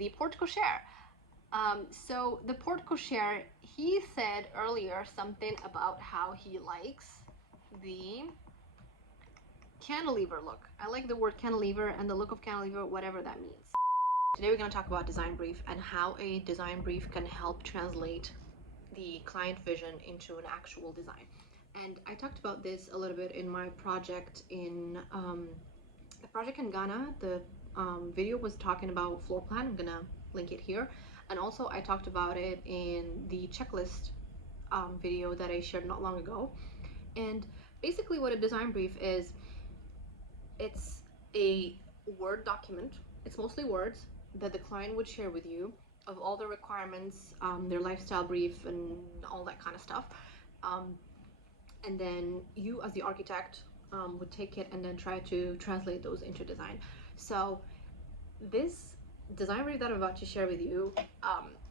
the Porte Cochere. So the Porte Cochere, he said earlier something about how he likes the cantilever look. I like the word cantilever and the look of cantilever, whatever that means. Today we're going to talk about design brief and how a design brief can help translate the client vision into an actual design. And I talked about this a little bit in my project in the project in Ghana. The video was talking about floor plan. I'm gonna link it here. And also I talked about it in the checklist video that I shared not long ago. And basically what a design brief is, it's a Word document. It's mostly words that the client would share with you of all the requirements, their lifestyle brief and all that kind of stuff. And then you as the architect would take it and then try to translate those into design. So this design brief that I'm about to share with you,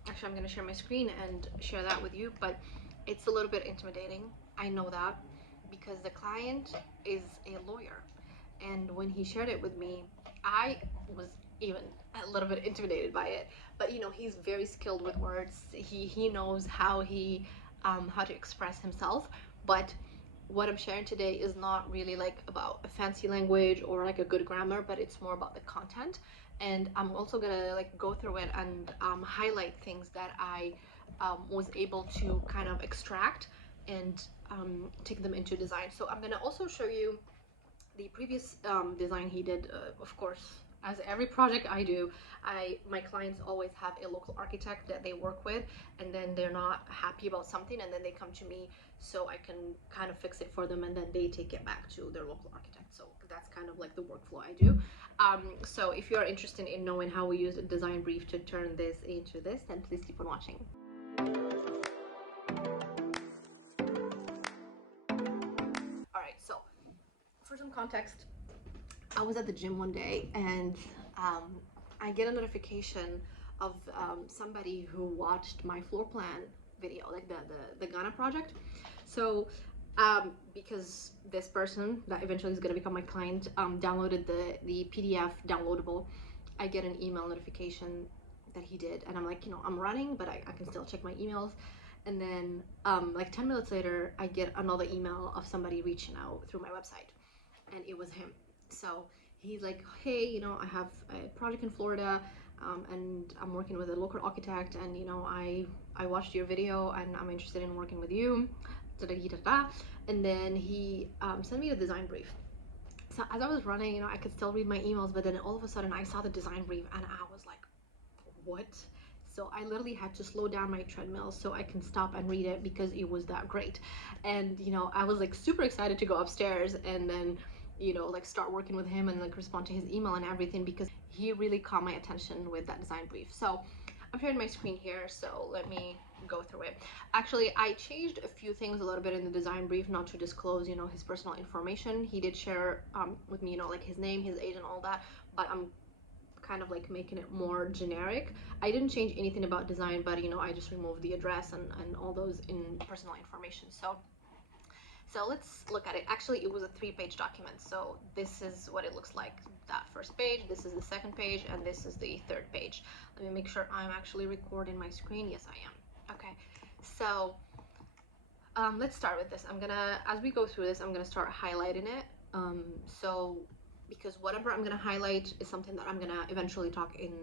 actually I'm going to share my screen and share that with you, but it's a little bit intimidating. I know that because the client is a lawyer, and when he shared it with me, I was even a little bit intimidated by it. But you know, he's very skilled with words. He knows how to express himself. But what I'm sharing today is not really like about a fancy language or like a good grammar, but it's more about the content. And I'm also gonna like go through it and highlight things that I was able to kind of extract and take them into design. So I'm gonna also show you the previous design he did. Of course, as every project I do, my clients always have a local architect that they work with, and then they're not happy about something, and then they come to me so I can kind of fix it for them, and then they take it back to their local architect. So that's kind of like the workflow I do. So if you're interested in knowing how we use a design brief to turn this into this, then please keep on watching. All right, so for some context, I was at the gym one day and I get a notification of somebody who watched my floor plan video, like the Ghana project. So because this person that eventually is going to become my client downloaded the PDF downloadable, I get an email notification that he did, and I'm like, you know, I'm running, but I can still check my emails. And then like 10 minutes later, I get another email of somebody reaching out through my website, and it was him. So he's like, hey, you know, I have a project in Florida, and I'm working with a local architect, and you know, I watched your video and I'm interested in working with you. And then he sent me a design brief. So as I was running, you know, I could still read my emails, but then all of a sudden I saw the design brief and I was like, what? So I literally had to slow down my treadmill so I can stop and read it because it was that great. And you know, I was like super excited to go upstairs and then, you know, like start working with him and like respond to his email and everything, because he really caught my attention with that design brief. So I'm sharing my screen here, so let me go through it. Actually, I changed a few things a little bit in the design brief, not to disclose, you know, his personal information. He did share with me, you know, like his name, his age and all that, but I'm kind of like making it more generic. I didn't change anything about design, but you know, I just removed the address and all those in personal information. So let's look at it. Actually, it was a 3-page document. So this is what it looks like. That first page, this is the second page, and this is the third page. Let me make sure I'm actually recording my screen. Yes, I am. Okay, so let's start with this. As we go through this, I'm gonna start highlighting it. So because whatever I'm gonna highlight is something that I'm gonna eventually talk in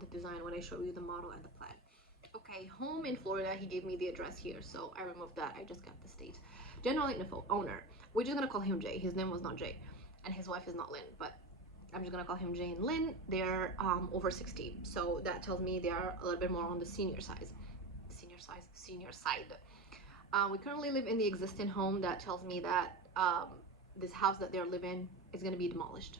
the design when I show you the model and the plan. Okay, home in Florida, he gave me the address here, so I removed that. I just got the state. General info, owner. We're just gonna call him Jay. His name was not Jay, and his wife is not Lynn, but I'm just gonna call him Jay and Lynn. They're over 60, so that tells me they are a little bit more on the senior side. We currently live in the existing home. That tells me that this house that they're living is gonna be demolished.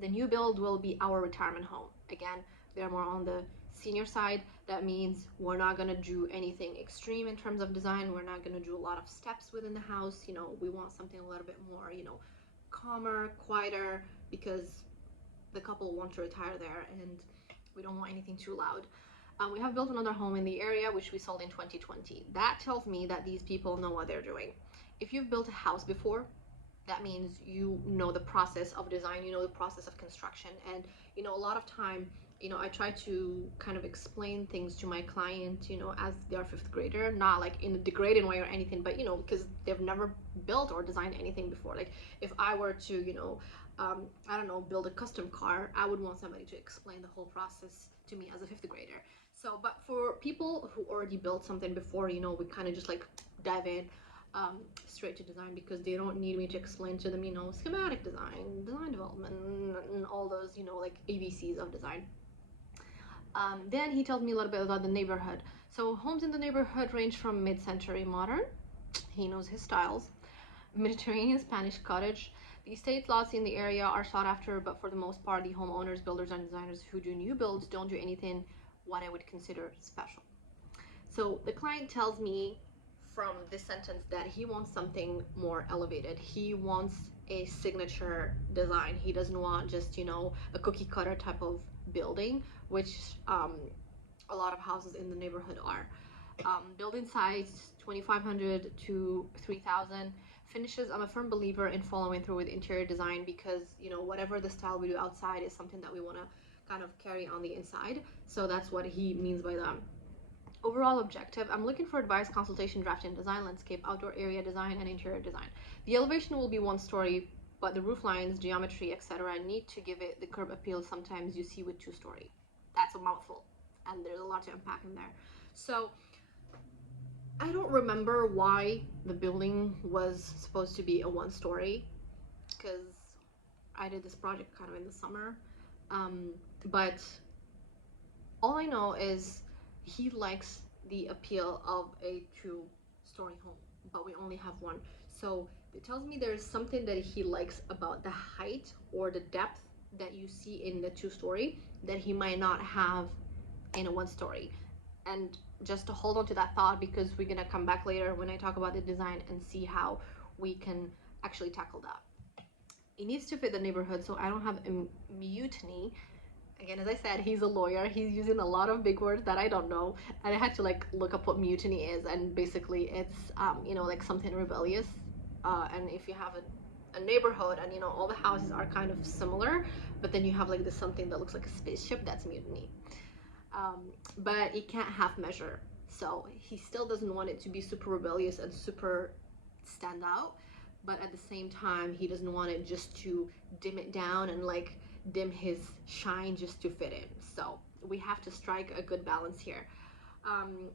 The new build will be our retirement home. Again, they're more on the senior side. That means we're not gonna do anything extreme in terms of design. We're not gonna do a lot of steps within the house. You know, we want something a little bit more, you know, calmer, quieter, because the couple want to retire there and we don't want anything too loud. We have built another home in the area, which we sold in 2020. That tells me that these people know what they're doing. If you've built a house before, that means you know the process of design, you know the process of construction, and you know, a lot of time you know, I try to kind of explain things to my client, you know, as they are fifth grader, not like in a degrading way or anything, but you know, because they've never built or designed anything before. Like if I were to, you know, I don't know, build a custom car, I would want somebody to explain the whole process to me as a fifth grader. So, but for people who already built something before, you know, we kind of just like dive in straight to design, because they don't need me to explain to them, you know, schematic design, design development, and all those, you know, like ABCs of design. Then he tells me a little bit about the neighborhood. So homes in the neighborhood range from mid-century modern, he knows his styles, Mediterranean Spanish cottage. The estate lots in the area are sought after, but for the most part, the homeowners, builders, and designers who do new builds don't do anything what I would consider special. So the client tells me from this sentence that he wants something more elevated. He wants a signature design. He doesn't want just, you know, a cookie cutter type of building, which a lot of houses in the neighborhood are. Building size 2,500 to 3,000. Finishes, I'm a firm believer in following through with interior design, because you know, whatever the style we do outside is something that we want to kind of carry on the inside. So that's what he means by that. Overall objective, I'm looking for advice, consultation, drafting, design, landscape, outdoor area design, and interior design. The elevation will be one story, but the roof lines, geometry, etc. need to give it the curb appeal sometimes you see with two-story. That's a mouthful, and there's a lot to unpack in there. So I don't remember why the building was supposed to be a one-story, because I did this project kind of in the summer. But all I know is he likes the appeal of a two-story home, but we only have one. So it tells me there's something that he likes about the height or the depth that you see in the two-story that he might not have in a one-story. And just to hold on to that thought, because we're gonna come back later when I talk about the design and see how we can actually tackle that. It needs to fit the neighborhood, so I don't have a mutiny. Again, as I said, he's a lawyer. He's using a lot of big words that I don't know, and I had to like look up what mutiny is, and basically it's you know, like something rebellious. And if you have a neighborhood and you know all the houses are kind of similar, but then you have like this something that looks like a spaceship, that's mutiny. But it can't half measure, so he still doesn't want it to be super rebellious and super stand out, but at the same time he doesn't want it just to dim it down and like dim his shine just to fit in. So we have to strike a good balance here,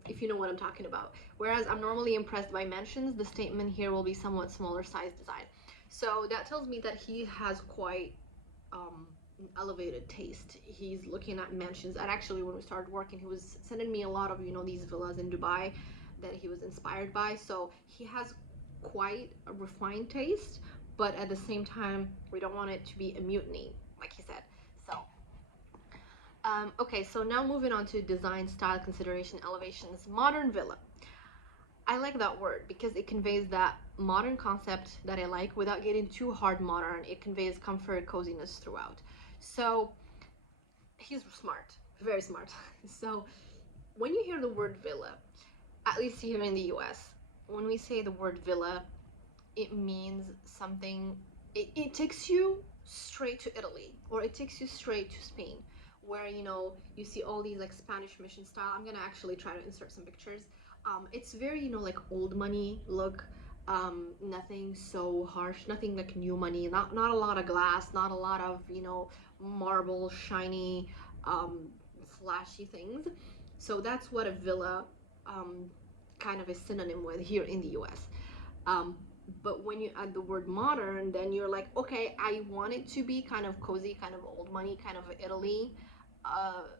if you know what I'm talking about. Whereas I'm normally impressed by mansions, the statement here will be somewhat smaller size design. So that tells me that he has quite elevated taste. He's looking at mansions, and actually when we started working, he was sending me a lot of, you know, these villas in Dubai that he was inspired by. So he has quite a refined taste, but at the same time we don't want it to be a mutiny, like he said. So okay, so now moving on to design, style, consideration, elevations. Modern villa, I like that word because it conveys that modern concept that I like without getting too hard modern. It conveys comfort, coziness throughout. So he's smart, very smart. So when you hear the word villa, at least here in the US, when we say the word villa, it means something, it takes you straight to Italy, or it takes you straight to Spain, where you know you see all these like Spanish mission style. I'm gonna actually try to insert some pictures. It's very, you know, like old money look. Nothing so harsh, nothing like new money, not a lot of glass, not a lot of, you know, marble, shiny, flashy things. So that's what a villa kind of is synonym with here in the US. But when you add the word modern, then you're like, okay, I want it to be kind of cozy, kind of old money, kind of Italy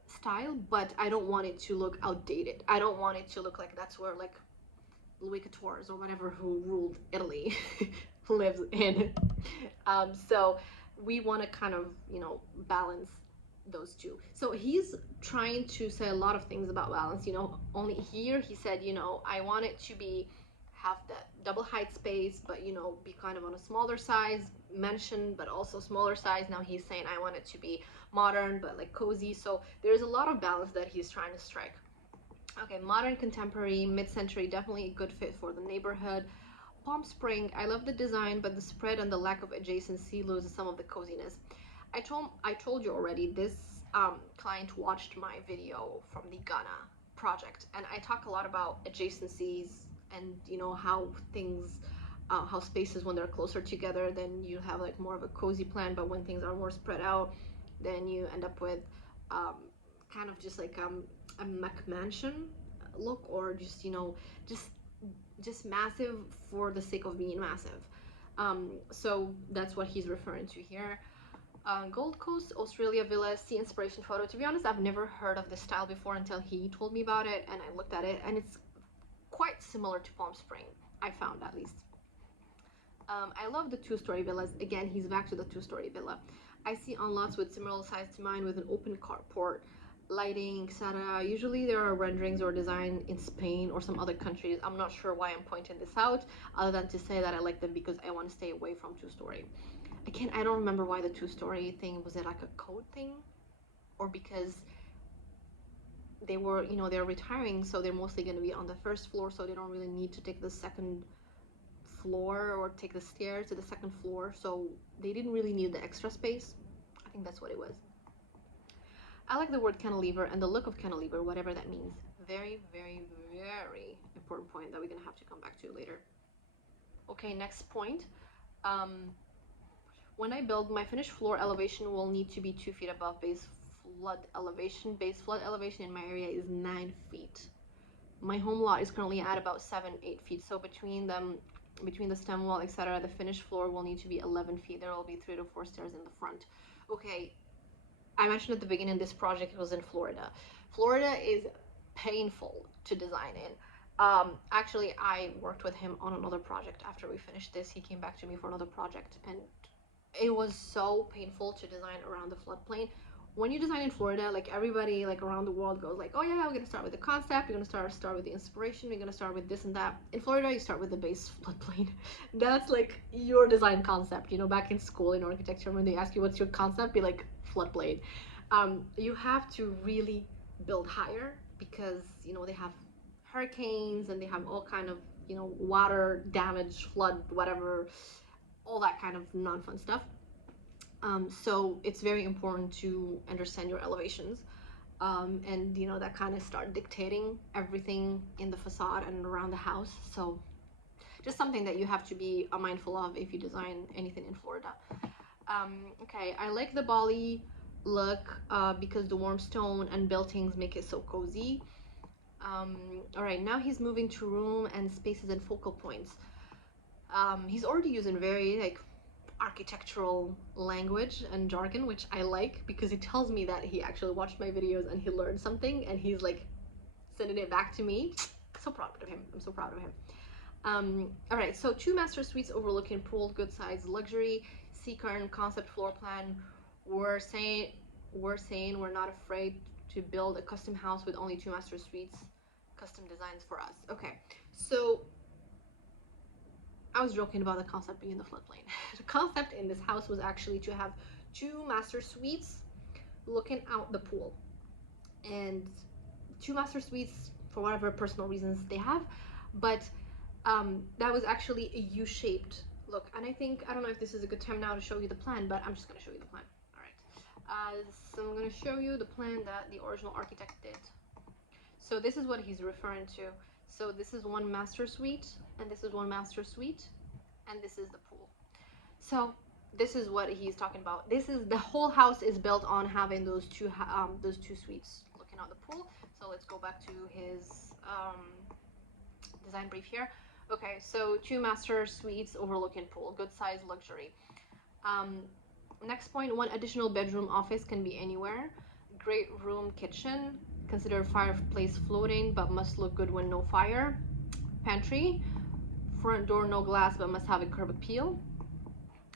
style, but I don't want it to look outdated. I don't want it to look like that's where like Louis XIV or whatever who ruled Italy lives in. So we want to kind of, you know, balance those two. So he's trying to say a lot of things about balance, you know. Only here he said, you know, I want it to be have that double height space, but you know, be kind of on a smaller size mansion, but also smaller size. Now he's saying I want it to be modern but like cozy. So there's a lot of balance that he's trying to strike. Okay, modern, contemporary, mid-century, definitely a good fit for the neighborhood. Palm Spring, I love the design, but the spread and the lack of adjacency loses some of the coziness. I told you already, this client watched my video from the Ghana project, and I talk a lot about adjacencies and how things, how spaces, when they're closer together, then you have like more of a cozy plan, but when things are more spread out, then you end up with kind of just like a McMansion look, or just just massive for the sake of being massive. So that's what he's referring to here. Gold Coast, Australia Villa, sea inspiration photo. To be honest, I've never heard of this style before until he told me about it, and I looked at it, and it's quite similar to Palm Spring, I found, at least. I love the two-story villas. Again, he's back to the two-story villa. I see on lots with similar size to mine with an open carport, lighting, etc. Usually there are renderings or design in Spain or some other countries. I'm not sure why I'm pointing this out, other than to say that I like them because I want to stay away from two-story. Again, I don't remember why the two-story thing, was it like a code thing, or because they were, they're retiring, so they're mostly going to be on the first floor, so they don't really need to take the second floor or take the stairs to the second floor, so they didn't really need the extra space. I think that's what it was. I like the word cantilever and the look of cantilever, whatever that means. Very, very, very important point that we're gonna have to come back to later. Okay, next point. When I build, my finished floor elevation will need to be 2 feet above base flood elevation. Base flood elevation in my area is 9 feet. My home lot is currently at about 7-8 feet, so between the stem wall, etc., the finished floor will need to be 11 feet. There will be 3 to 4 stairs in the front. Okay, I mentioned at the beginning this project was in Florida. Florida is painful to design in. Actually, I worked with him on another project. After we finished this, he came back to me for another project, and it was so painful to design around the floodplain. When you design in Florida, like everybody like around the world goes like, oh yeah, we're gonna start with the concept, we're gonna start with the inspiration, we're gonna start with this and that. In Florida, you start with the base floodplain. That's like your design concept. Back in school in architecture, when they ask you what's your concept, be like floodplain. You have to really build higher because they have hurricanes and they have all kind of water damage, flood, whatever, all that kind of non-fun stuff. So it's very important to understand your elevations, and that kind of start dictating everything in the facade and around the house. So just something that you have to be mindful of if you design anything in Florida. Okay, I like the Bali look because the warm stone and buildings make it so cozy. All right, now he's moving to room and spaces and focal points. He's already using very like architectural language and jargon, which I like because it tells me that he actually watched my videos and he learned something, and he's like sending it back to me. So proud of him. I'm so proud of him. All right, so 2 master suites overlooking pool, good size, luxury, sea current, concept floor plan. We're saying we're not afraid to build a custom house with only 2 master suites, custom designs for us. Okay, so I was joking about the concept being the floodplain. The concept in this house was actually to have 2 master suites looking out the pool, and 2 master suites for whatever personal reasons they have, but that was actually a U-shaped look. And I don't know if this is a good time now to show you the plan, but I'm just going to show you the plan. All right, so I'm going to show you the plan that the original architect did. So this is what he's referring to. So this is 1 master suite, and this is 1 master suite, and this is the pool. So this is what he's talking about. This is the whole house is built on having those two suites looking at the pool. So let's go back to his design brief here. Okay, so 2 master suites overlooking pool, good size, luxury. Next point, 1 additional bedroom, office, can be anywhere. Great room, kitchen. Consider fireplace floating, but must look good when no fire. Pantry. Front door, no glass, but must have a curb appeal.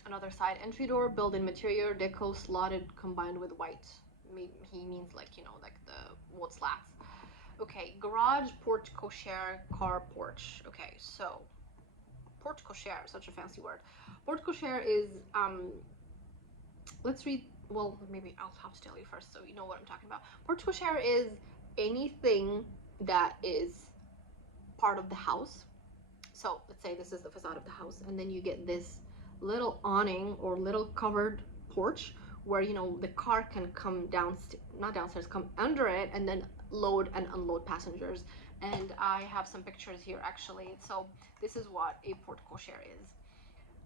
Another side entry door, built-in material, deco, slotted, combined with white. He means like, like the wood slats. Okay, garage, porte, cochere, car porch. Okay, so porte cochere, such a fancy word. Porte cochere is, let's read, well, maybe I'll have to tell you first so you know what I'm talking about. Porte cochere is anything that is part of the house. So let's say this is the facade of the house, and then you get this little awning or little covered porch where, you know, the car can come down, not downstairs, come under it, and then load and unload passengers. And I have some pictures here actually. So this is what a Porte Cochere is.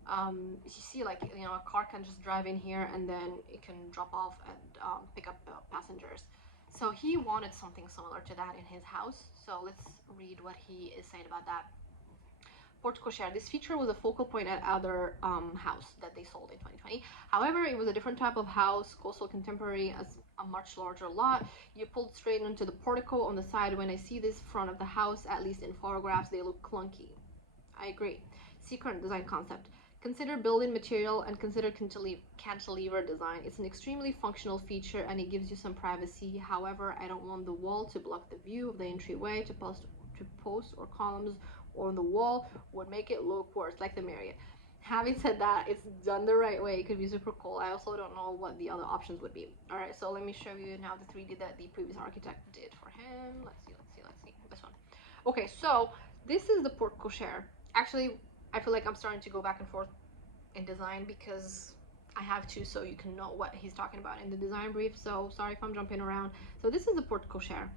You see, like, you know, a car can just drive in here and then it can drop off and pick up passengers. So he wanted something similar to that in his house. So let's read what he is saying about that. Porte Cochere. This feature was a focal point at other house that they sold in 2020. However, it was a different type of house, coastal contemporary, as a much larger lot. You pulled straight into the portico on the side. When I see this front of the house, at least in photographs, they look clunky. I agree. See current design concept. Consider built-in material and consider cantilever design. It's an extremely functional feature and it gives you some privacy. However, I don't want the wall to block the view of the entryway. To posts or columns on the wall would make it look worse, like the Marriott. Having said that, it's done the right way. It could be super cool. I also don't know what the other options would be. All right, so let me show you now the 3D that the previous architect did for him. Let's see. This one. Okay, so this is the Porte Cochere. Actually, I feel like I'm starting to go back and forth in design because I have to, so you can know what he's talking about in the design brief. So sorry if I'm jumping around. So this is the Porte Cochere.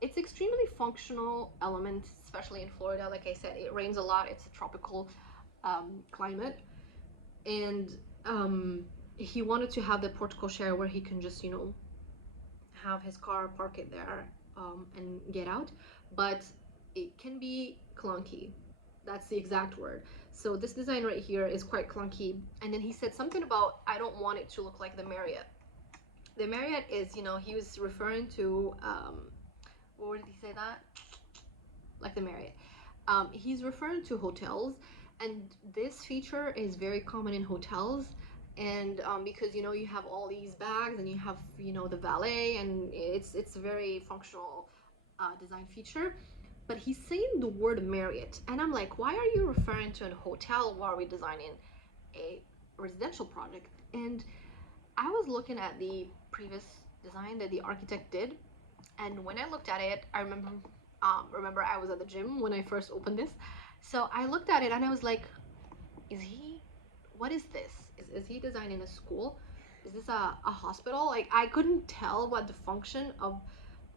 It's extremely functional element, especially in Florida. Like I said, it rains a lot. It's a tropical climate, and he wanted to have the Porte Cochere where he can just, you know, have his car, park it there, and get out. But it can be clunky. That's the exact word. So this design right here is quite clunky. And then he said something about, I don't want it to look like the Marriott. The Marriott is, you know, he was referring to, what did he say that? Like the Marriott. He's referring to hotels, and this feature is very common in hotels. And because, you know, you have all these bags and you have, you know, the valet, and it's a very functional design feature. But he's saying the word Marriott, and I'm like, why are you referring to a hotel while we're designing a residential project? And I was looking at the previous design that the architect did, and when I looked at it, I remember I was at the gym when I first opened this. So I looked at it and I was like, what is this? Is he designing a school? Is this a hospital? Like, I couldn't tell what the function of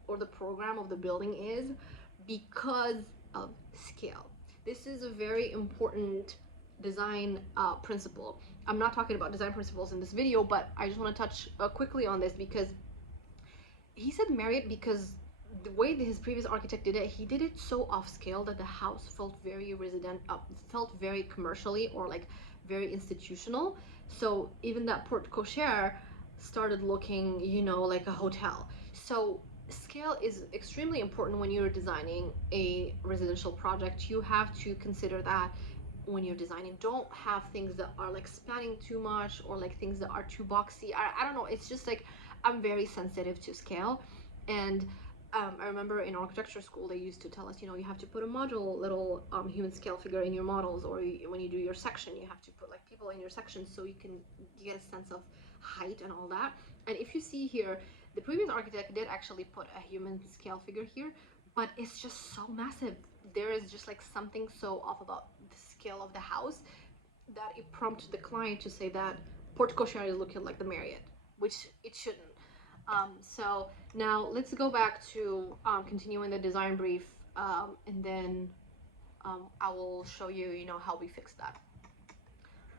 or the program of the building is because of scale. This is a very important design principle. I'm not talking about design principles in this video, but I just want to touch quickly on this because he said Marriott because the way that his previous architect did it, he did it so off scale that the house felt very felt very commercially or like very institutional. So even that Porte Cochere started looking, you know, like a hotel. So scale is extremely important when you're designing a residential project. You have to consider that when you're designing. Don't have things that are like spanning too much or like things that are too boxy. I don't know, it's just like I'm very sensitive to scale. And I remember in architecture school they used to tell us, you know, you have to put a module little human scale figure in your models, or when you do your section you have to put like people in your section so you get a sense of height and all that. And if you see here, the previous architect did actually put a human scale figure here, but it's just so massive. There is just like something so off about the scale of the house that it prompted the client to say that Porte Cochere is looking like the Marriott, which it shouldn't. So now let's go back to continuing the design brief, and then I will show you, you know, how we fix that.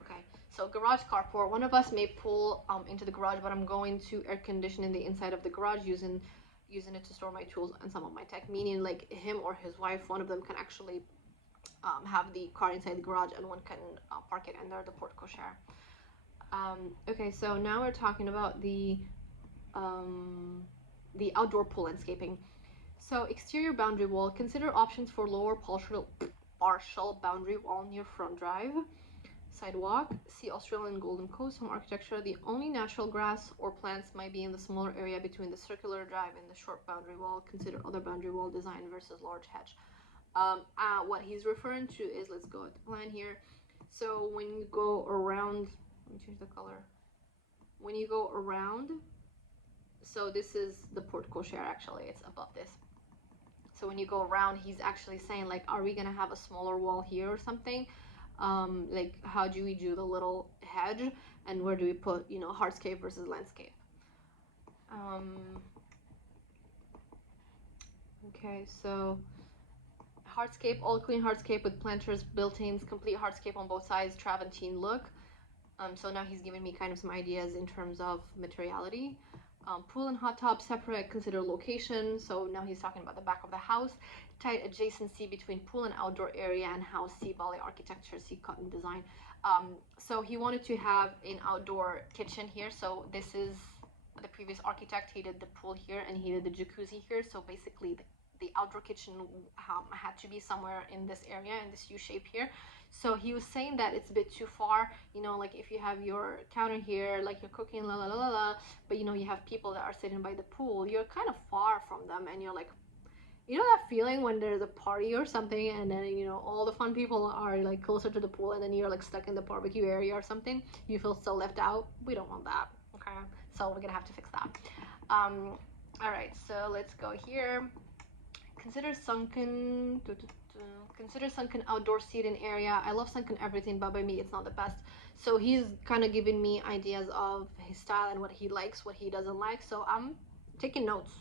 Okay, so garage carport. One of us may pull into the garage, but I'm going to air condition in the inside of the garage using it to store my tools and some of my tech, meaning like him or his wife, one of them can actually have the car inside the garage and one can park it under the Porte Cochere. Okay, so now we're talking about the outdoor pool landscaping. So exterior boundary wall. Consider options for lower partial boundary wall near front drive. Sidewalk. See Australian Golden Coast home architecture. The only natural grass or plants might be in the smaller area between the circular drive and the short boundary wall. Consider other boundary wall design versus large hedge. What he's referring to is, let's go at the plan here. So when you go around, let me change the color. When you go around, so this is the Porte Cochere, actually it's above this. So when you go around, he's actually saying like, are we gonna have a smaller wall here or something? like how do we do the little hedge, and where do we put, you know, hardscape versus landscape. Okay, so hardscape, all clean hardscape with planters, built-ins, complete hardscape on both sides, Travertine look. So now he's giving me kind of some ideas in terms of materiality. Pool and hot tub separate, consider location. So now he's talking about the back of the house. Tight adjacency between pool and outdoor area and house. See Bali architecture, see cotton design. So he wanted to have an outdoor kitchen here. So this is the previous architect. He did the pool here and he did the jacuzzi here. So basically the outdoor kitchen had to be somewhere in this area, in this U shape here. So he was saying that it's a bit too far, you know, like if you have your counter here, like you're cooking, la la la la la, but you know, you have people that are sitting by the pool, you're kind of far from them, and you're like, you know that feeling when there's a party or something, and then, you know, all the fun people are like closer to the pool, and then you're like stuck in the barbecue area or something, you feel so left out. We don't want that, okay? So we're gonna have to fix that. All right, so let's go here. Consider sunken outdoor seating area. I love sunken everything, but by me it's not the best. So he's kind of giving me ideas of his style and what he likes, what he doesn't like. So I'm taking notes.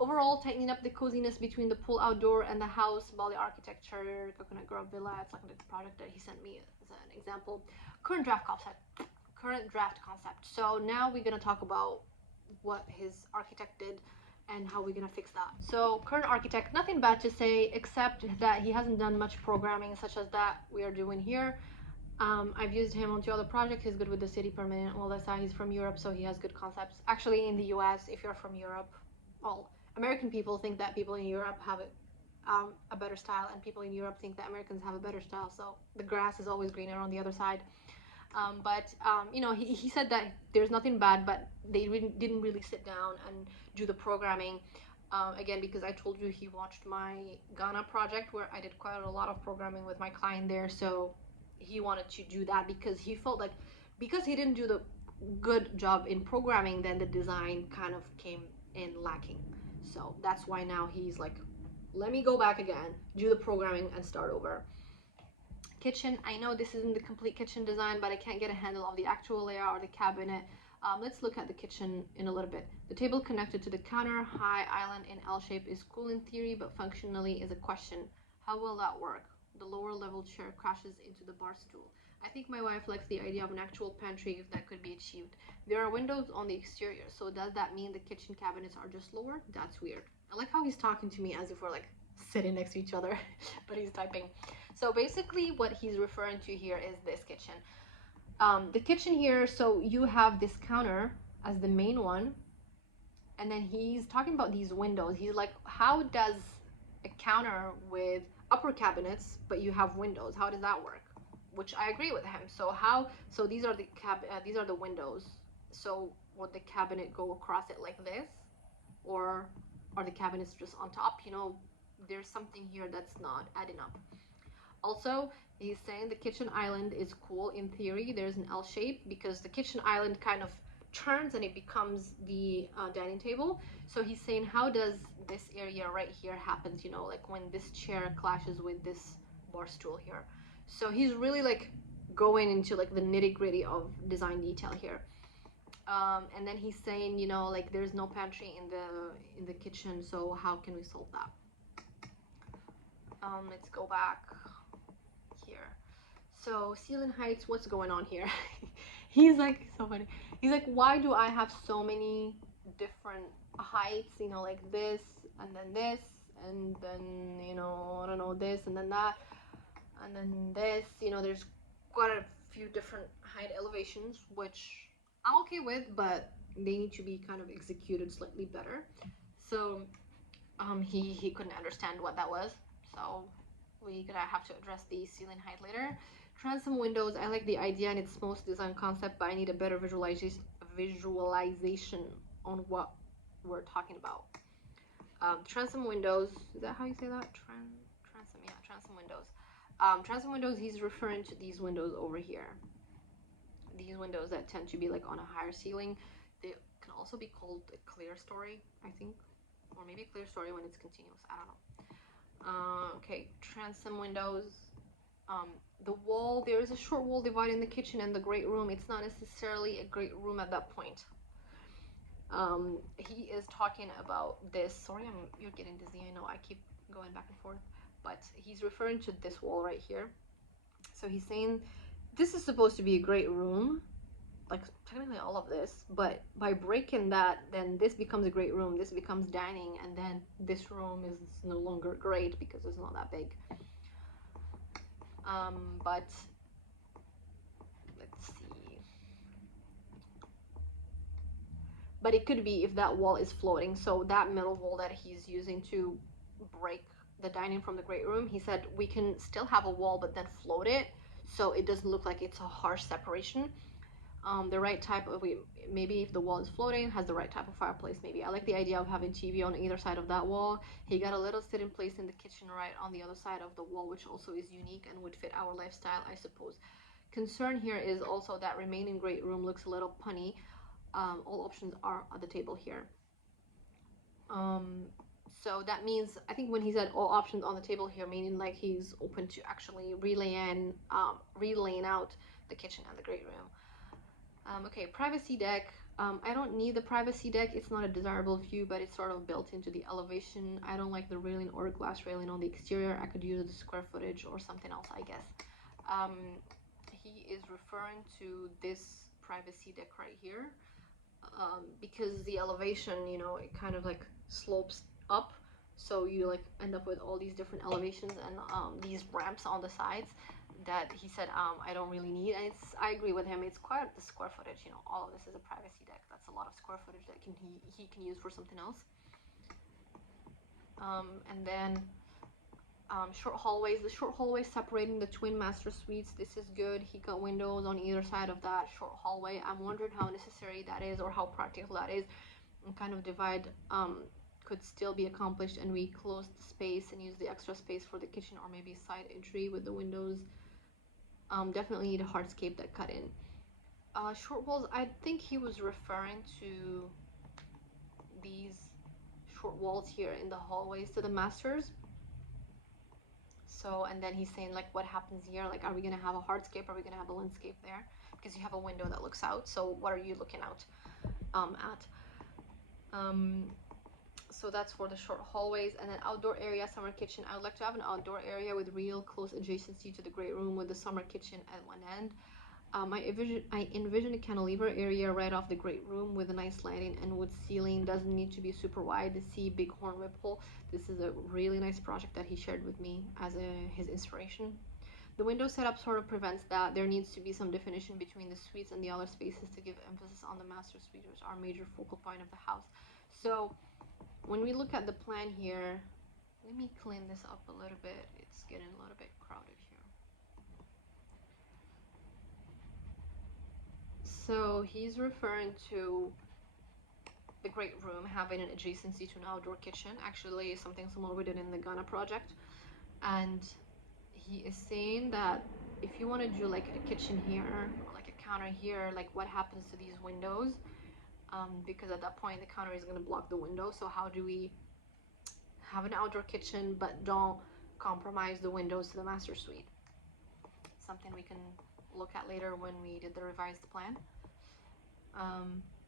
Overall, tightening up the coziness between the pool outdoor and the house. Bali architecture, Coconut Grove Villa. It's like the product that he sent me as an example. Current draft concept. So now we're gonna talk about what his architect did and how we're gonna fix that. So current architect, nothing bad to say except that he hasn't done much programming such as that we are doing here. I've used him on 2 other projects. He's good with the city permit, all that stuff. He's from Europe, so he has good concepts. Actually, in the US, if you're from Europe, well, American people think that people in Europe have a better style, and people in Europe think that Americans have a better style. So the grass is always greener on the other side. You know, he said that there's nothing bad, but they didn't really sit down and do the programming. Again, because I told you he watched my Ghana project where I did quite a lot of programming with my client there. So he wanted to do that because he felt like, because he didn't do the good job in programming, then the design kind of came in lacking. So that's why now he's like, let me go back again, do the programming and start over. Kitchen, I know this isn't the complete kitchen design, but I can't get a handle of the actual layout or the cabinet. Let's look at the kitchen in a little bit. The table connected to the counter, high island in L shape, is cool in theory, but functionally is a question. How will that work? The lower level chair crashes into the bar stool. I think my wife likes the idea of an actual pantry if that could be achieved. There are windows on the exterior, so does that mean the kitchen cabinets are just lower? That's weird. I like how he's talking to me as if we're like sitting next to each other, but he's typing. So basically what he's referring to here is this kitchen. The kitchen here, so you have this counter as the main one, and then he's talking about these windows. He's like, how does a counter with upper cabinets, but you have windows, how does that work? Which I agree with him. So these are the windows. So would the cabinet go across it like this, or are the cabinets just on top? You know, there's something here that's not adding up. Also, he's saying the kitchen island is cool in theory. There's an L shape because the kitchen island kind of turns and it becomes the dining table. So he's saying, how does this area right here happens, you know, like when this chair clashes with this bar stool here. So he's really like going into like the nitty-gritty of design detail here. And then he's saying, you know, like there's no pantry in the kitchen, so how can we solve that? Let's go back here. So ceiling heights, what's going on here? He's like, so funny. He's like, why do I have so many different heights, you know, like this and then this and then, you know, I don't know, this and then that and then this, you know, there's quite a few different height elevations, which I'm okay with, but they need to be kind of executed slightly better. So he couldn't understand what that was, so we're gonna have to address the ceiling height later. Transom windows, I like the idea and its most design concept, but I need a better visualization on what we're talking about. Transom windows, is that how you say that? Transom, yeah, transom windows. Transom windows, he's referring to these windows over here. These windows that tend to be like on a higher ceiling. They can also be called a clear story, I think, or maybe clear story when it's continuous, I don't know. Okay, transom windows. The wall, there is a short wall dividing the kitchen and the great room. It's not necessarily a great room at that point. He is talking about this. Sorry, you're getting dizzy. I know I keep going back and forth, but he's referring to this wall right here. So he's saying this is supposed to be a great room, like technically all of this, but by breaking that, then this becomes a great room, this becomes dining, and then this room is no longer great because it's not that big. But let's see. But it could be if that wall is floating. So that middle wall that he's using to break the dining from the great room, he said we can still have a wall but then float it so it doesn't look like it's a harsh separation. The right type of, maybe if the wall is floating, has the right type of fireplace. Maybe I like the idea of having TV on either side of that wall. He got a little sit-in place in the kitchen right on the other side of the wall, which also is unique and would fit our lifestyle, I suppose. Concern here is also that remaining great room looks a little punny. All options are at the table here. So that means, I think when he said all options on the table here, meaning like he's open to actually relaying out the kitchen and the great room. Okay, privacy deck. I don't need the privacy deck. It's not a desirable view, but it's sort of built into the elevation. I don't like the railing or glass railing on the exterior. I could use the square footage or something else, I guess. He is referring to this privacy deck right here. Because the elevation, you know, it kind of like slopes up, so you like end up with all these different elevations and these ramps on the sides that he said I don't really need. And it's, I agree with him, it's quite the square footage, you know, all of this is a privacy deck. That's a lot of square footage that he can use for something else. And then short hallways. The short hallway separating the twin master suites, this is good. He got windows on either side of that short hallway. I'm wondering how necessary that is or how practical that is. And kind of divide could still be accomplished, and we close the space and use the extra space for the kitchen or maybe side entry with the windows. Definitely need a hardscape that cut in. Short walls, I think he was referring to these short walls here in the hallways to the masters. So, and then he's saying like what happens here, like are we gonna have a hardscape, are we gonna have a landscape there, because you have a window that looks out, so what are you looking out at? So that's for the short hallways. And then outdoor area, summer kitchen. I would like to have an outdoor area with real close adjacency to the great room with the summer kitchen at one end. I envision a cantilever area right off the great room with a nice lighting and wood ceiling. Doesn't need to be super wide. See bighorn ripple. This is a really nice project that he shared with me as his inspiration. The window setup sort of prevents that. There needs to be some definition between the suites and the other spaces to give emphasis on the master suite, which are a major focal point of the house. So when we look at the plan here, let me clean this up a little bit. It's getting a little bit crowded here. So he's referring to the great room having an adjacency to an outdoor kitchen. Actually, something similar we did in the Ghana project. And he is saying that if you want to do like a kitchen here or like a counter here, like what happens to these windows? Because at that point the counter is going to block the window. So how do we have an outdoor kitchen but don't compromise the windows to the master suite? Something we can look at later when we did the revised plan.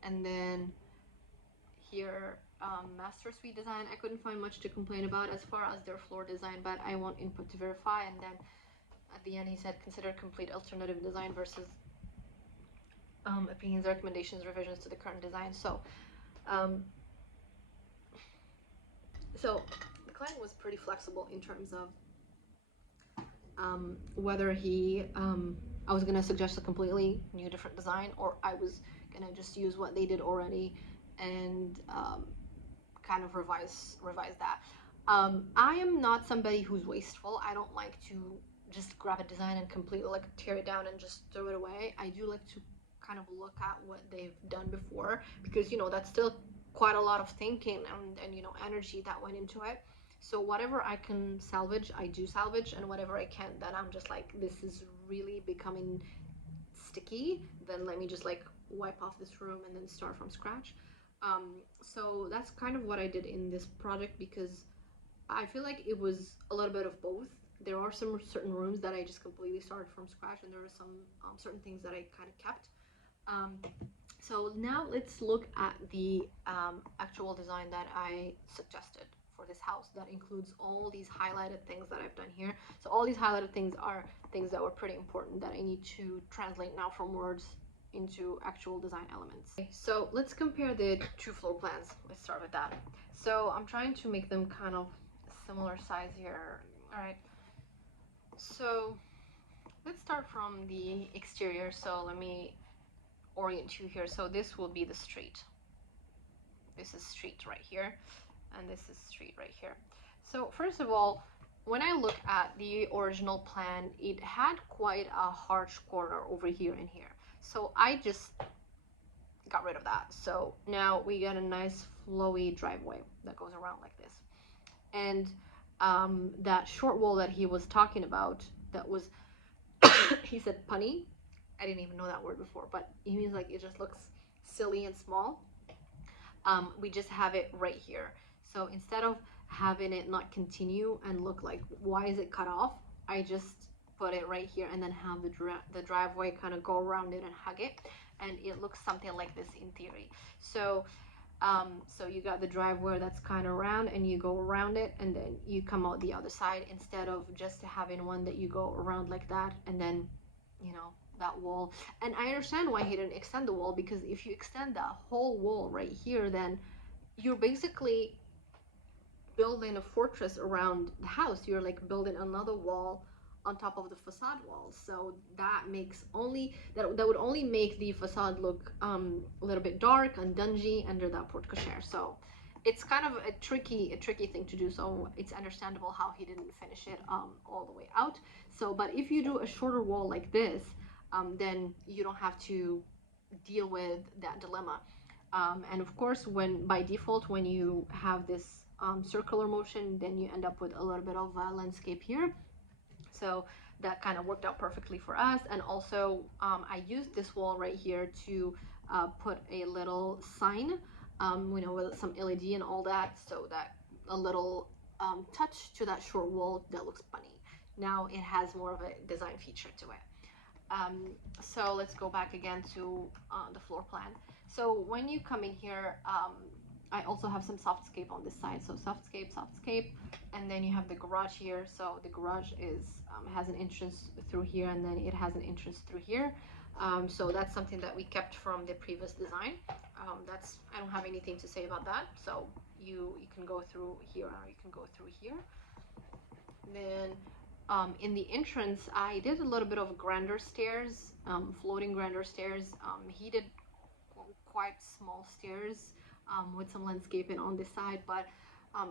And then here, master suite design, I couldn't find much to complain about as far as their floor design, but I want input to verify. And then at the end he said consider complete alternative design versus opinions, recommendations, revisions to the current design. So the client was pretty flexible in terms of whether I was gonna suggest a completely new different design, or I was gonna just use what they did already and kind of revise that. I am not somebody who's wasteful. I don't like to just grab a design and completely like tear it down and just throw it away. I do like to kind of look at what they've done before, because you know that's still quite a lot of thinking and you know energy that went into it. So whatever I can salvage, I do salvage, and whatever I can't, then I'm just like, this is really becoming sticky, then let me just like wipe off this room and then start from scratch. So that's kind of what I did in this project, because I feel like it was a little bit of both. There are some certain rooms that I just completely started from scratch, and there are some certain things that I kind of kept. So now let's look at the actual design that I suggested for this house. That includes all these highlighted things that I've done here. So all these highlighted things are things that were pretty important that I need to translate now from words into actual design elements. Okay, so let's compare the two floor plans. Let's start with that. So I'm trying to make them kind of similar size here. All right. So let's start from the exterior. So let me orient you here. So this will be the street. This is street right here, and this is street right here. So first of all, when I look at the original plan, it had quite a harsh corner over here and here. So I just got rid of that. So now we get a nice flowy driveway that goes around like this. And that short wall that he was talking about, that was, he said punny. I didn't even know that word before, but he means like it just looks silly and small. We just have it right here. So instead of having it not continue and look like, why is it cut off? I just put it right here and then have the driveway kind of go around it and hug it. And it looks something like this in theory. So so you got the driveway that's kind of round, and you go around it, and then you come out the other side, instead of just having one that you go around like that, and then, you know, that wall. And I understand why he didn't extend the wall, because if you extend that whole wall right here, then you're basically building a fortress around the house. You're like building another wall on top of the facade walls. So that makes only that would only make the facade look a little bit dark and dungy under that porte cochere. So it's kind of a tricky thing to do. So it's understandable how he didn't finish it all the way out. So but if you do a shorter wall like this, then you don't have to deal with that dilemma. And of course, when by default, when you have this circular motion, then you end up with a little bit of landscape here. So that kind of worked out perfectly for us. And also I used this wall right here to put a little sign, you know, with some LED and all that, so that a little touch to that short wall that looks funny. Now it has more of a design feature to it. So let's go back again to the floor plan. So when you come in here, I also have some softscape on this side. So softscape, and then you have the garage here. So the garage is has an entrance through here, and then it has an entrance through here. So that's something that we kept from the previous design. I don't have anything to say about that. So you can go through here, or you can go through here. Then in the entrance, I did a little bit of grander stairs, floating grander stairs. He did quite small stairs with some landscaping on this side, but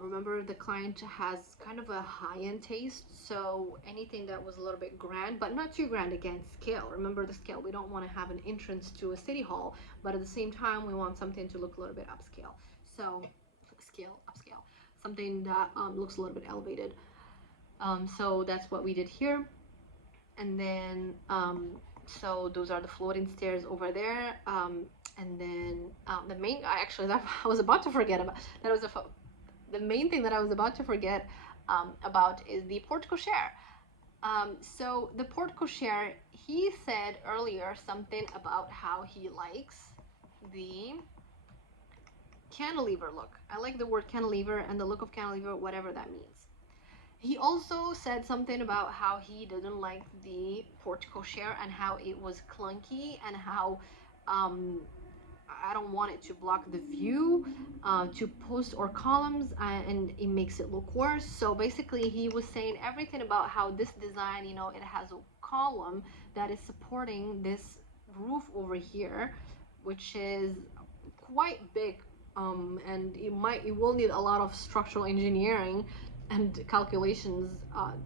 remember, the client has kind of a high-end taste, so anything that was a little bit grand, but not too grand, again, scale. Remember the scale. We don't want to have an entrance to a city hall, but at the same time, we want something to look a little bit upscale. So upscale, something that looks a little bit elevated. So that's what we did here. And then so those are the floating stairs over there. And then the main, actually, that I was about to forget about, that was the main thing that I was about to forget about is the porte cochere. So the porte cochere, he said earlier something about how he likes the cantilever look. I like the word cantilever and the look of cantilever, whatever that means. He also said something about how he didn't like the porte cochere and how it was clunky, and how I don't want it to block the view to posts or columns, and it makes it look worse. So basically he was saying everything about how this design, you know, it has a column that is supporting this roof over here, which is quite big, and it will need a lot of structural engineering and calculations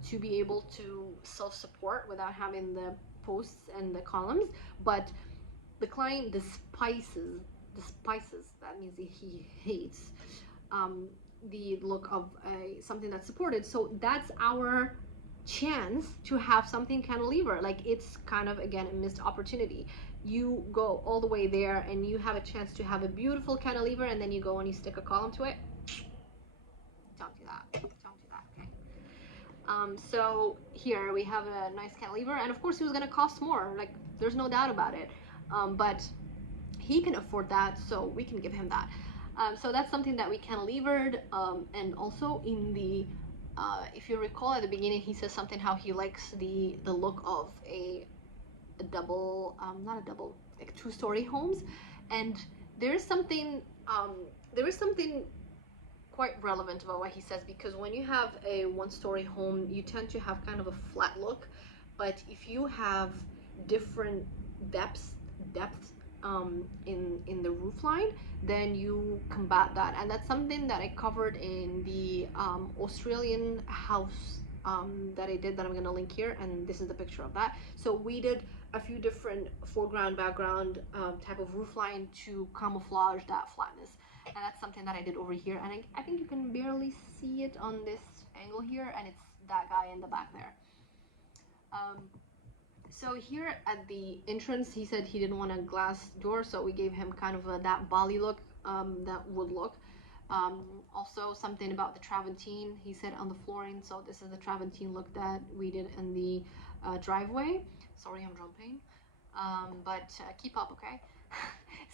to be able to self-support without having the posts and the columns. But the client despises, that means he hates the look of something that's supported. So that's our chance to have something cantilever. Like, it's kind of, again, a missed opportunity. You go all the way there and you have a chance to have a beautiful cantilever, and then you go and you stick a column to it. Don't do that. Don't do that. Okay. So here we have a nice cantilever, and of course he was gonna cost more, like there's no doubt about it. But he can afford that, so we can give him that. So that's something that we cantilevered, and also in the if you recall at the beginning, he says something how he likes the look of a double, not a double, like two-story homes, and there is something um, there is something quite relevant about what he says, because when you have a one-story home, you tend to have kind of a flat look, but if you have different depths in the roof line, then you combat that, and that's something that I covered in the Australian house that I did, that I'm gonna link here, and this is the picture of that. So we did a few different foreground, background type of roof line to camouflage that flatness. And that's something that I did over here, and I think you can barely see it on this angle here, and it's that guy in the back there. So here at the entrance, he said he didn't want a glass door, so we gave him kind of that Bali look, that wood look. Also something about the travertine, he said, on the flooring. So this is the travertine look that we did in the driveway. Sorry, I'm jumping, but keep up, okay?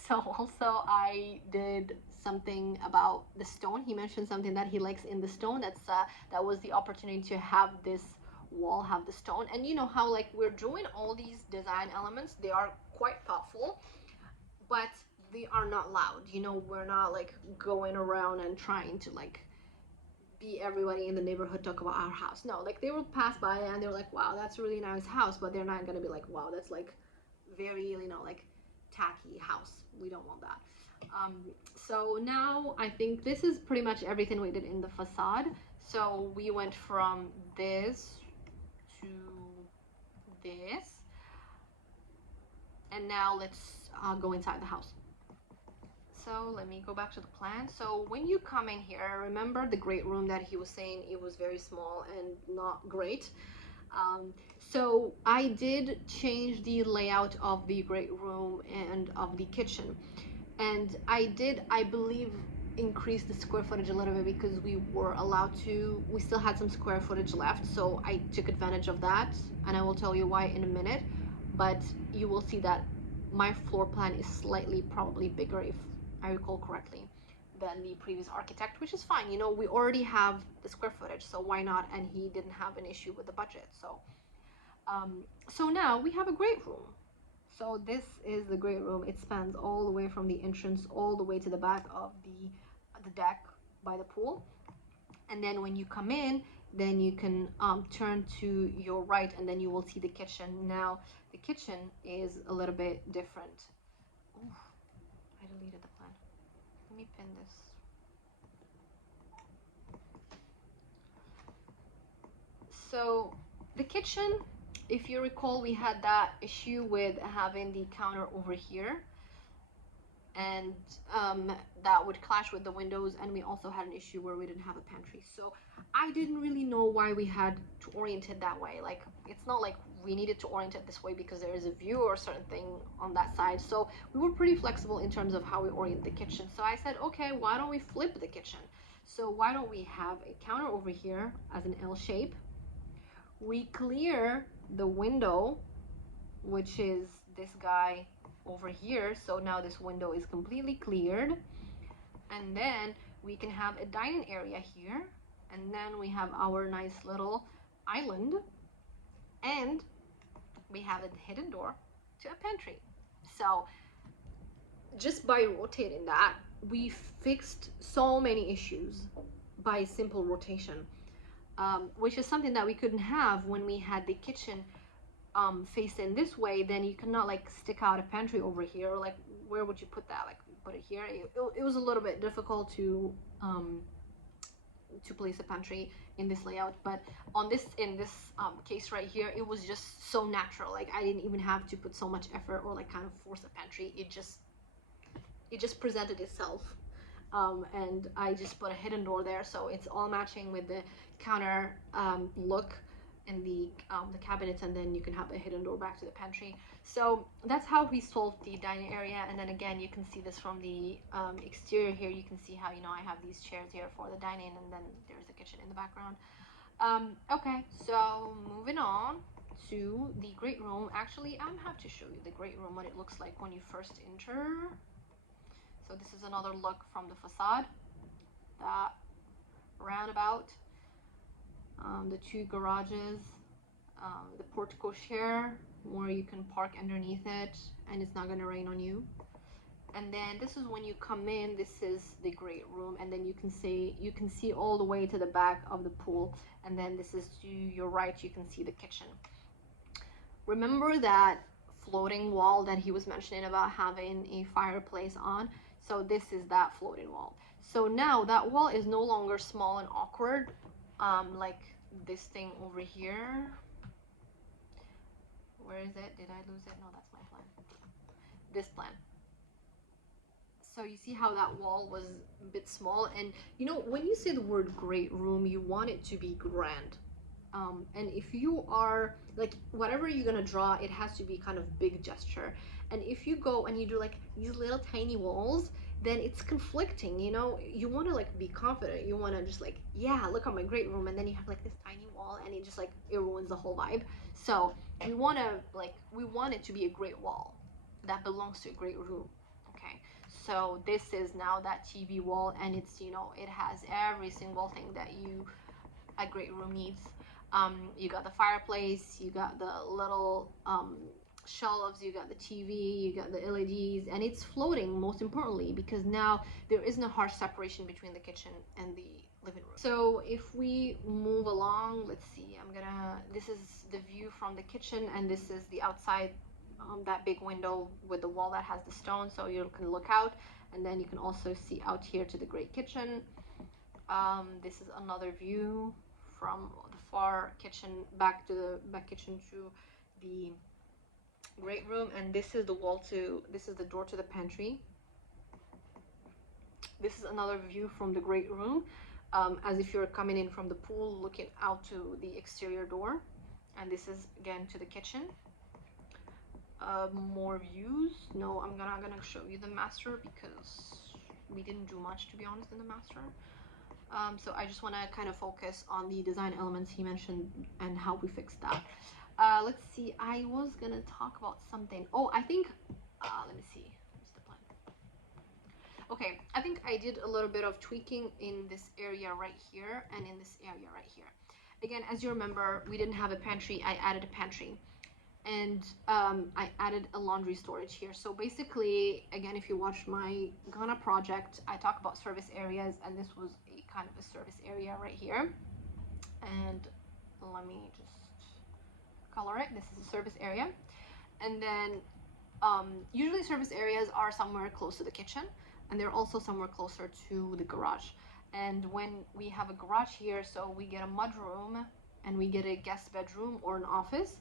So also I did something about the stone. He mentioned something that he likes in the stone. That was the opportunity to have this wall have the stone. And you know how, like, we're doing all these design elements, they are quite thoughtful, but they are not loud. You know, we're not like going around and trying to like be everybody in the neighborhood talk about our house. No, like they will pass by and they're like, wow, that's a really nice house, but they're not gonna be like, wow, that's like very, you know, like tacky house. We don't want that. So now I think this is pretty much everything we did in the facade. So we went from this to this, and now let's go inside the house. So let me go back to the plan. So when you come in here, remember the great room that he was saying it was very small and not great. So I did change the layout of the great room and of the kitchen, and I did, I believe, increase the square footage a little bit, because we were allowed to, we still had some square footage left, so I took advantage of that, and I will tell you why in a minute. But you will see that my floor plan is slightly probably bigger, if I recall correctly, than the previous architect, which is fine. You know, we already have the square footage, so why not? And he didn't have an issue with the budget. So now we have a great room. So this is the great room. It spans all the way from the entrance all the way to the back of the deck by the pool. And then when you come in, then you can turn to your right, and then you will see the kitchen. Now the kitchen is a little bit different. Ooh, I deleted the plan. Let me pin this. So the kitchen, if you recall, we had that issue with having the counter over here, and that would clash with the windows, and we also had an issue where we didn't have a pantry. So I didn't really know why we had to orient it that way. Like, it's not like we needed to orient it this way because there is a view or a certain thing on that side. So we were pretty flexible in terms of how we orient the kitchen. So I said, okay, why don't we flip the kitchen? So why don't we have a counter over here as an L shape? We clear the window, which is this guy over here. So now this window is completely cleared, and then we can have a dining area here, and then we have our nice little island, and we have a hidden door to a pantry. So just by rotating that, we fixed so many issues by simple rotation, which is something that we couldn't have when we had the kitchen facing this way. Then you cannot like stick out a pantry over here, or like where would you put that? Like put it here. It was a little bit difficult to place a pantry in this layout, but in this case right here, it was just so natural. Like I didn't even have to put so much effort or like kind of force a pantry. It just presented itself. And I just put a hidden door there, so it's all matching with the counter look in the cabinets, and then you can have a hidden door back to the pantry. So that's how we solved the dining area. And then again, you can see this from the exterior here. You can see how, you know, I have these chairs here for the dining, and then there's the kitchen in the background. Okay, so moving on to the great room. Actually, I have to show you the great room, what it looks like when you first enter. So this is another look from the facade, that roundabout, the two garages, the Porte Cochere, where you can park underneath it and it's not gonna rain on you. And then this is when you come in, this is the great room, and then you can see all the way to the back of the pool, and then this is to your right, you can see the kitchen. Remember that floating wall that he was mentioning about having a fireplace on? So this is that floating wall. So now that wall is no longer small and awkward, like this thing over here. Where is it? Did I lose it? No, that's my plan. This plan. So you see how that wall was a bit small, and you know, when you say the word great room, you want it to be grand. And if you are like, whatever you're gonna draw, it has to be kind of big gesture. And if you go and you do like these little tiny walls, then it's conflicting, you know. You want to like be confident, you want to just like, yeah, look at my great room, and then you have like this tiny wall and it just like, it ruins the whole vibe. So we want to like, we want it to be a great wall that belongs to a great room. Okay, so this is now that TV wall, and it's, you know, it has every single thing that a great room needs. You got the fireplace, you got the little shelves, you got the TV, you got the LEDs, and it's floating, most importantly, because now there isn't a harsh separation between the kitchen and the living room. So if we move along, let's see, this is the view from the kitchen, and this is the outside, that big window with the wall that has the stone, so you can look out, and then you can also see out here to the great kitchen. This is another view from the far kitchen back to the back kitchen to the great room, and this is the door to the pantry. This is another view from the great room, as if you're coming in from the pool looking out to the exterior door. And this is again to the kitchen. More views. No, I'm not gonna show you the master because we didn't do much, to be honest, in the master. So I just want to kind of focus on the design elements he mentioned and how we fixed that. Let's see, I was gonna talk about something. Oh, I think, let me see, where's the plan? Okay, I think I did a little bit of tweaking in this area right here and in this area right here. Again, as you remember, we didn't have a pantry. I added a pantry, and I added a laundry storage here. So basically, again, if you watch my Ghana project, I talk about service areas, and this was a kind of a service area right here. And let me just color it. This is a service area. And then usually service areas are somewhere close to the kitchen, and they're also somewhere closer to the garage. And when we have a garage here, so we get a mudroom and we get a guest bedroom or an office.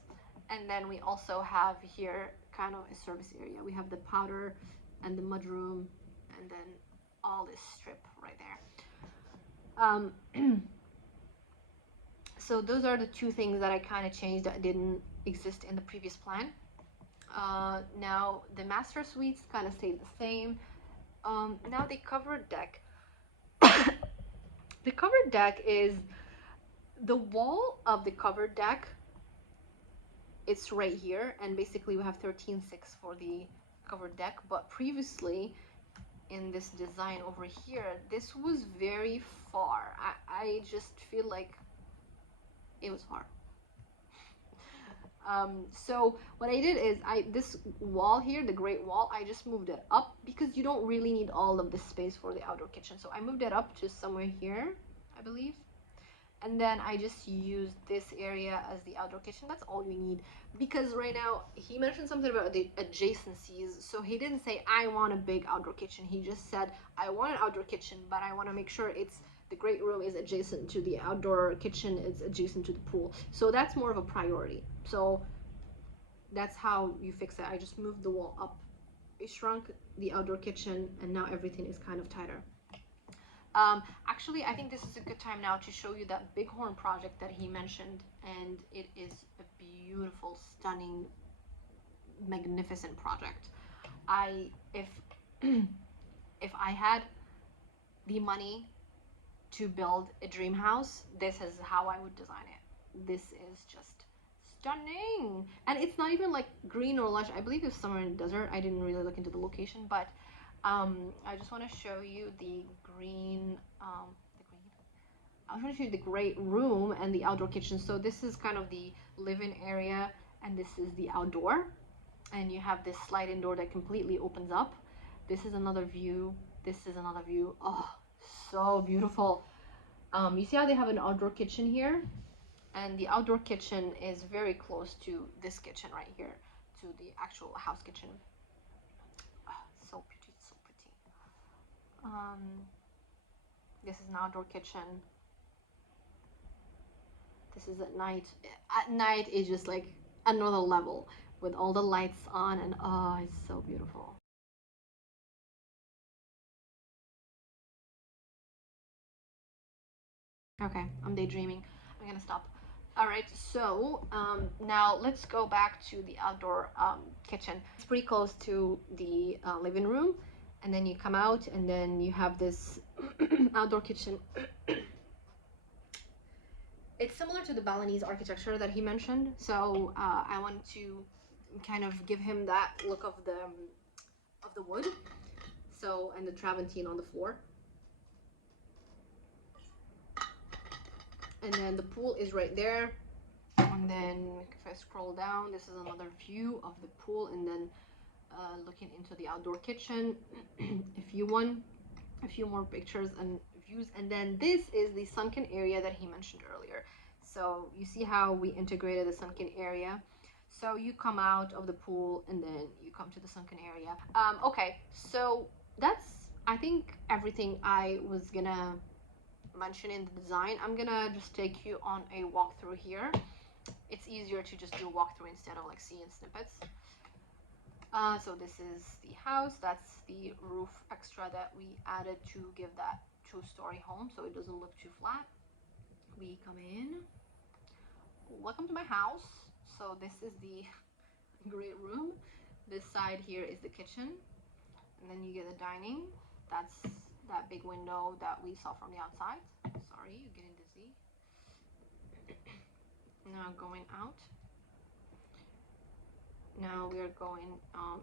And then we also have here kind of a service area. We have the powder and the mudroom, and then all this strip right there. So those are the two things that I kind of changed that didn't exist in the previous plan. Now the master suites kind of stayed the same. Now the covered deck. The covered deck is the wall of the covered deck. It's right here, and basically we have 13.6 for the covered deck, but previously in this design over here, this was very far. I just feel like it was far. So what I did is this wall here, the great wall, I just moved it up because you don't really need all of this space for the outdoor kitchen. So I moved it up to somewhere here, I believe. And then I just used this area as the outdoor kitchen. That's all you need, because right now he mentioned something about the adjacencies. So he didn't say I want a big outdoor kitchen. He just said I want an outdoor kitchen, but I want to make sure the great room is adjacent to the outdoor kitchen, it's adjacent to the pool. So that's more of a priority. So that's how you fix it. I just moved the wall up. I shrunk the outdoor kitchen, and now everything is kind of tighter. Actually, I think this is a good time now to show you that bighorn project that he mentioned, and it is a beautiful, stunning, magnificent project. If I had the money to build a dream house, this is how I would design it. This is just stunning. And it's not even like green or lush. I believe it's somewhere in the desert. I didn't really look into the location, but I just want to show you the green, I was going to show you the great room and the outdoor kitchen. So this is kind of the living area, and this is the outdoor. And you have this sliding door that completely opens up. This is another view. This is another view. Oh, so beautiful. You see how they have an outdoor kitchen here? And the outdoor kitchen is very close to this kitchen right here, to the actual house kitchen. Oh, so pretty, so pretty. This is an outdoor kitchen. This is at night. At night is just like another level with all the lights on, and oh, it's so beautiful. Okay, I'm daydreaming. I'm gonna stop. All right, so now let's go back to the outdoor kitchen. It's pretty close to the living room, and then you come out, and then you have this outdoor kitchen. It's similar to the Balinese architecture that he mentioned, so I wanted to kind of give him that look of the wood, so, and the travertine on the floor. And then the pool is right there. And then if I scroll down, this is another view of the pool, and then looking into the outdoor kitchen. If you want a few more pictures and views, and then this is the sunken area that he mentioned earlier. So you see how we integrated the sunken area. So you come out of the pool and then you come to the sunken area. Okay, so that's, I think, everything I was gonna mention in the design. I'm gonna just take you on a walkthrough here. It's easier to just do a walkthrough instead of like seeing snippets. So this is the house. That's the roof extra that we added to give that two-story home so it doesn't look too flat. We come in. Welcome to my house. So this is the great room. This side here is the kitchen, and then you get the dining. That's that big window that we saw from the outside. Sorry, you're getting dizzy. Now going out. Now we are going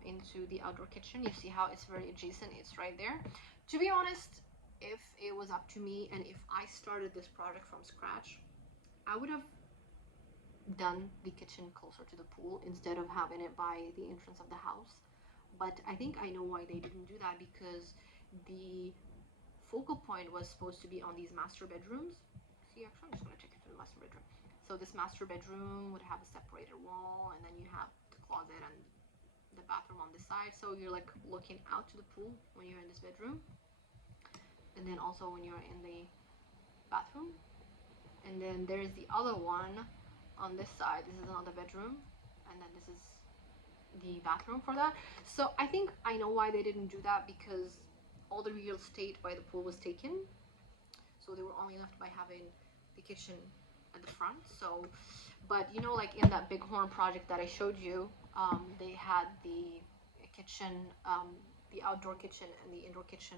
into the outdoor kitchen. You see how it's very adjacent. It's right there. To be honest, if it was up to me and if I started this project from scratch, I would have done the kitchen closer to the pool instead of having it by the entrance of the house. But I think I know why they didn't do that, because the focal point was supposed to be on these master bedrooms. See, actually, I'm just going to take you to the master bedroom. So this master bedroom would have a separated wall, and then you have the closet and the bathroom on this side. So you're like looking out to the pool when you're in this bedroom, and then also when you're in the bathroom. And then there's the other one on this side. This is another bedroom, and then this is the bathroom for that. So I think I know why they didn't do that, because all the real estate by the pool was taken, so they were only left by having the kitchen at the front. So, but you know, like in that Bighorn project that I showed you, they had the kitchen, the outdoor kitchen and the indoor kitchen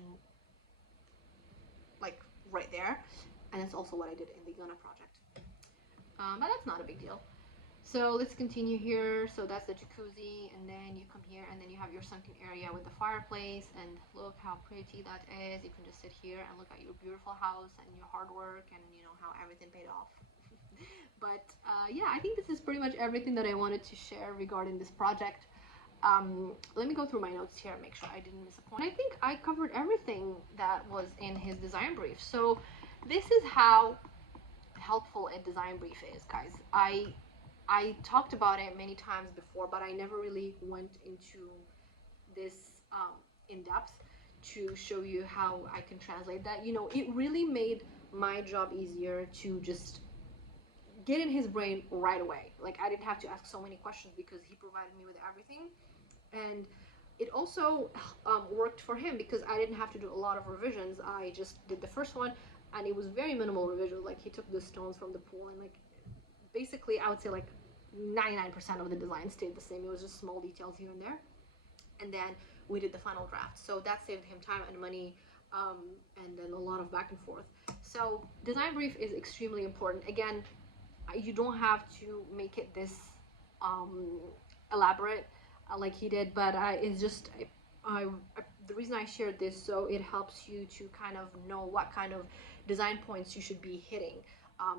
like right there, and that's also what I did in the Gunna project. But that's not a big deal. So let's continue here. So that's the jacuzzi, and then you come here, and then you have your sunken area with the fireplace, and look how pretty that is. You can just sit here and look at your beautiful house and your hard work, and you know how everything paid off. But yeah, I think this is pretty much everything that I wanted to share regarding this project. Let me go through my notes here, make sure I didn't miss a point. I think I covered everything that was in his design brief. So this is how helpful a design brief is, guys. I talked about it many times before, but I never really went into this in depth to show you how I can translate that. You know, it really made my job easier to just get in his brain right away. Like, I didn't have to ask so many questions because he provided me with everything. And it also worked for him because I didn't have to do a lot of revisions. I just did the first one, and it was very minimal revision. Like, he took the stones from the pool, and like basically I would say like 99% of the design stayed the same. It was just small details here and there. And then we did the final draft. So that saved him time and money and then a lot of back and forth. So design brief is extremely important. Again, you don't have to make it this elaborate like he did, but it's just the reason I shared this, so it helps you to kind of know what kind of design points you should be hitting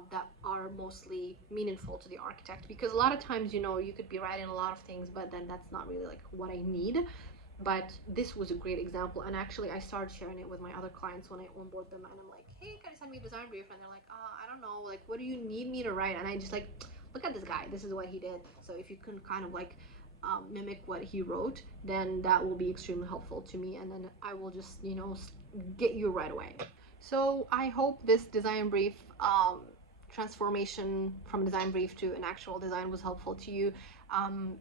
that are mostly meaningful to the architect. Because a lot of times, you know, you could be writing a lot of things, but then that's not really like what I need. But this was a great example, and actually I started sharing it with my other clients when I onboard them, and I'm like, hey, can you send me a design brief? And they're like, I don't know, like, what do you need me to write? And I just like, look at this guy, this is what he did. So if you can kind of like mimic what he wrote, then that will be extremely helpful to me, and then I will just, you know, get you right away. So I hope this design brief transformation from design brief to an actual design was helpful to you.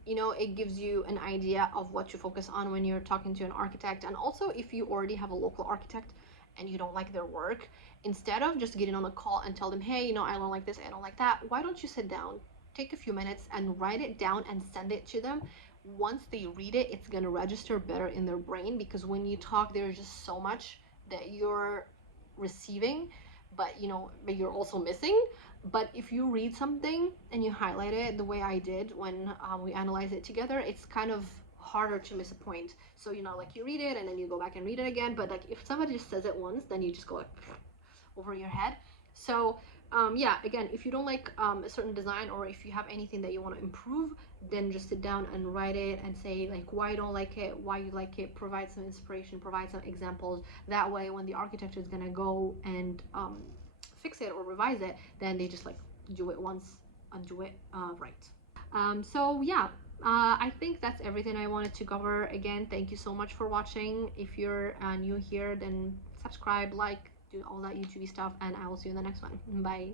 You know, it gives you an idea of what to focus on when you're talking to an architect. And also, if you already have a local architect and you don't like their work, instead of just getting on a call and tell them, hey, you know, I don't like this, I don't like that, why don't you sit down, take a few minutes and write it down and send it to them. Once they read it, it's going to register better in their brain, because when you talk, there's just so much that you're receiving, but you know, but you're also missing. But if you read something and you highlight it the way I did when we analyze it together, it's kind of harder to miss a point. So, you know, like you read it and then you go back and read it again, but like if somebody just says it once, then you just go like over your head. So yeah, again, if you don't like a certain design, or if you have anything that you want to improve, then just sit down and write it and say like why you don't like it, why you like it, provide some inspiration, provide some examples. That way when the architect is going to go and fix it or revise it, then they just like do it once and do it right. So yeah, I think that's everything I wanted to cover. Again, thank you so much for watching. If you're new here, then subscribe, like, do all that YouTube stuff, and I will see you in the next one. Bye.